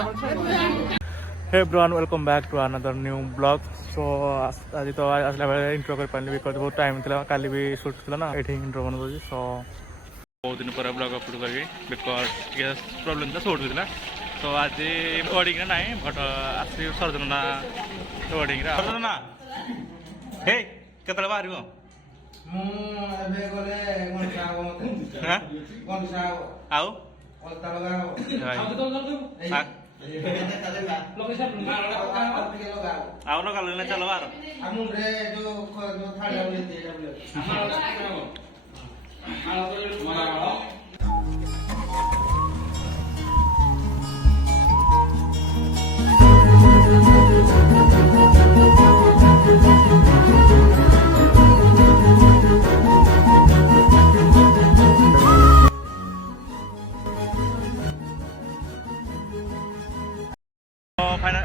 Hey everyone, welcome back to another new vlog. So आज तो आसला बेले इंट्रो कर पानी बिकॉज बहुत टाइम थिला काली भी शूट थिला ना एठी इंट्रो बन गई. सो बहुत दिन पर ब्लॉग अपलोड करबी बिकॉज ये प्रॉब्लम था शूट थिला. सो आज ओडिंग ना नाही बट आसी सर्जन ना ओडिंग रा सर्जन ना हे केतला बाहरिबो मु एबे गले कोन सागो मते हां कोन सागो आउ अलता लगाओ आओ ना कल चलो बाहर हमु रे जो थाला बोले दे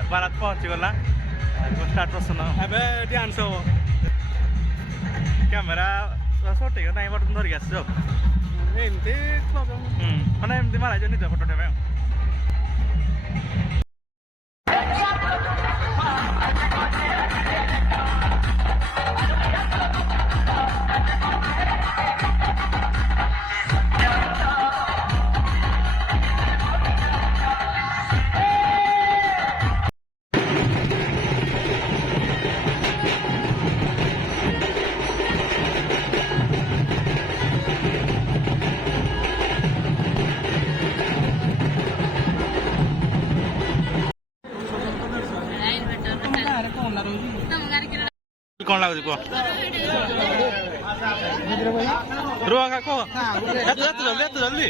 बारात पहुंची गला स्टार्ट करसन एबे डांस हो कैमरा शॉट है नाही बटन धरि आछो एमती माने एमती मारा जो निज फोटो टेबे कौन लागो को रुआ का को जल्दी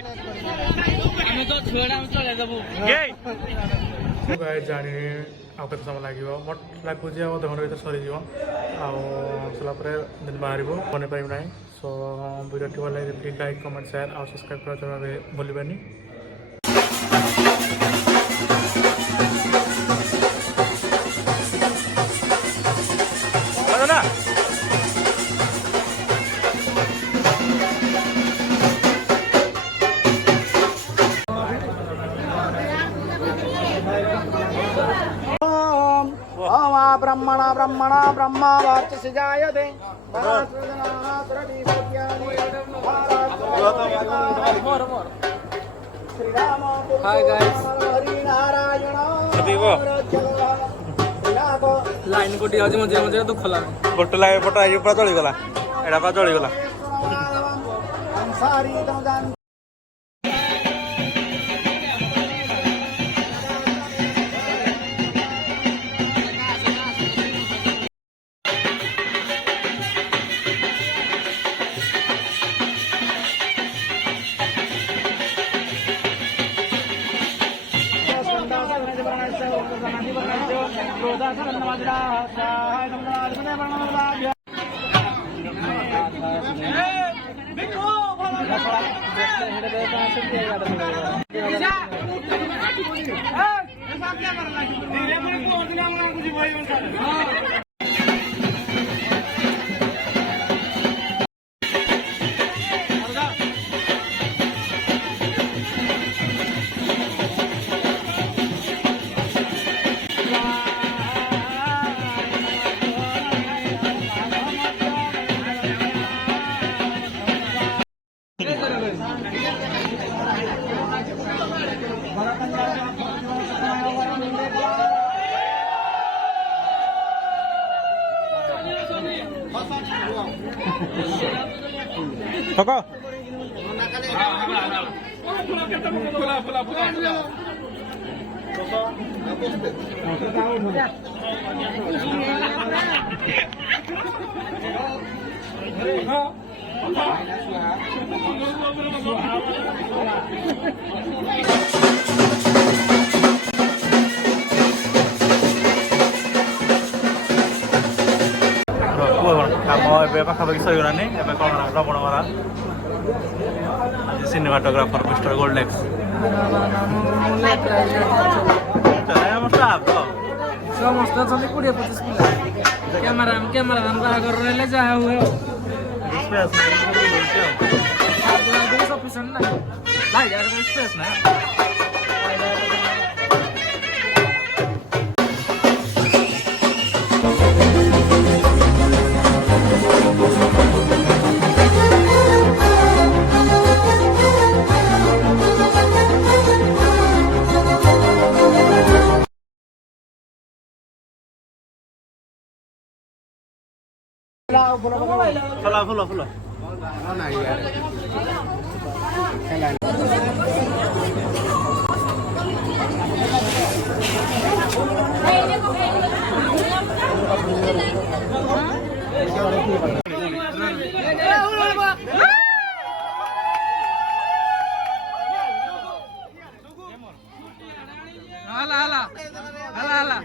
हमें तो छोड़ा हम चले जाबो ये गाइस जानी आ कत समय लागिवो मत लागो जे आ दहन रे सरी जीवो आ सला परे दिन बाहरिबो कोने पाइम नाही. सो वीडियो टी वाला प्लीज लाइक कमेंट शेयर और सब्सक्राइब करना भूलिबेनी. ब्रह्मणा ब्रह्मणा ब्रह्मा वाचसी जायते हाय गाइस लाइन कोटी आज मजे मजे दुख लागे गोटे लागे पटा आइ पूरा जळी गला एडा पा जळी गला Toko. पाखापाखि सहीगलानी एवं कौन लवण मरा सिनेमाटोग्राफर मिस्टर गोल्डेक्स समस्त अछंती 20-25 पिला कैमरामैन बाहागर रहले जहा हुए सफिशिएंट ना लाइट स्पेस ना फुला फुला फुला आला आला आला आला